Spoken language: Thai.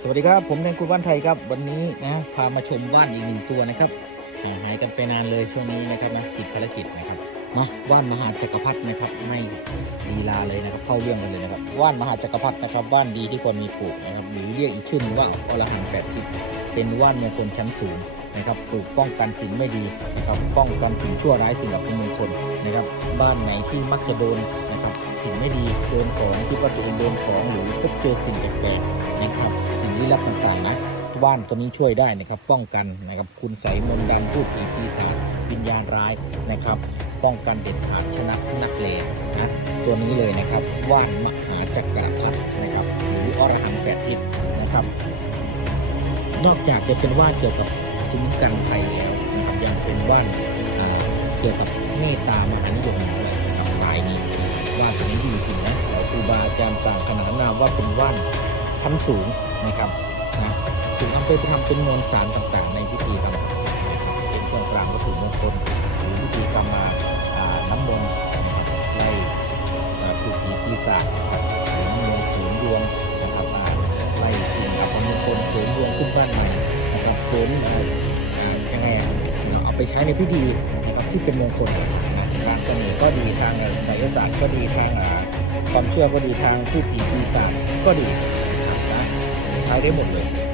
สวัสดีครับ ผมแทนคุณบ้านไทยครับ วันนี้นะพามาชมว่านอีกหนึ่งตัวนะครับห่างหายกันไปนานเลยช่วงนี้นะครับนะติดภารกิจนะครับมาว่านมหาจักรพรรดินะครับไม่ลีลาเลยนะครับเข้าเรื่องกันเลยนะครับว่านมหาจักรพรรดินะครับว่านดีที่ควรมีปลูกนะครับหรือเรียกอีกชื่อหนึงว่าอรหันต์แปดทิศเป็นว่านมงคลชั้นสูงนะครับปลูกป้องกันสิ่งไม่ดีนะครับป้องกันสิ่งชั่วร้ายสิ่งอัปมงคลนะครับ บ้านไหนที่มักจะโดนนะครับสิ่งไม่ดีโดนของคิดว่าตัวเองโดนของหรือพบเจอสิ่งแปลกๆนะครับ สิ่งลี้ลับต่างๆนะบ้านตัวนี้ช่วยได้นะครับป้องกันนะครับคุณใสยมนต์ดำพูดผีปีศาจวิญญาณร้ายนะครับ ป้องกันเด็ดขาดชนะนักเลงนะตัวนี้เลยนะครับว่านมหาจักรพรรดินะครับหรืออรหันต์แปดทิศนะครับ นอกจากจะเป็นว่านเกี่ยวกับคุ้มกันภัยแล้วนะครับยังเป็นว่านเกี่ยวกับเมตตามหานิยมด้วยนะครับสายนี้ว่านตัวนี้ดีจริงนะครูบาอาจารย์ต่างขนานนามว่าเป็นว่านชั้นสูง นะครับนะถูกนำไปทำเป็นมวลสารต่างๆ ในพิธีกรรมต่างๆเป็นเครื่องรางวัตถุมงคลหรือพิธีกรรมมาน้ำมนต์นะครับไล่ผู้ผีปีศาจนะครับหรือน้ำมนต์เสริมดวงนะครับอ่าไล่สิ่งอัปมงคลเสริมดวงขึ้นบ้านใหม่นะครับเสริมอ่ออ่ายังไงอ่เราเอาไปใช้ในพิธีนะครับที่เป็นมงคลนะทางเสน่ห์ก็ดีทางไสยศาสตร์ก็ดีทางอ่าความเชื่อก็ดีทางผู้ผีปีศาจก็ดี นะครับนะใช้ได้หมดเลย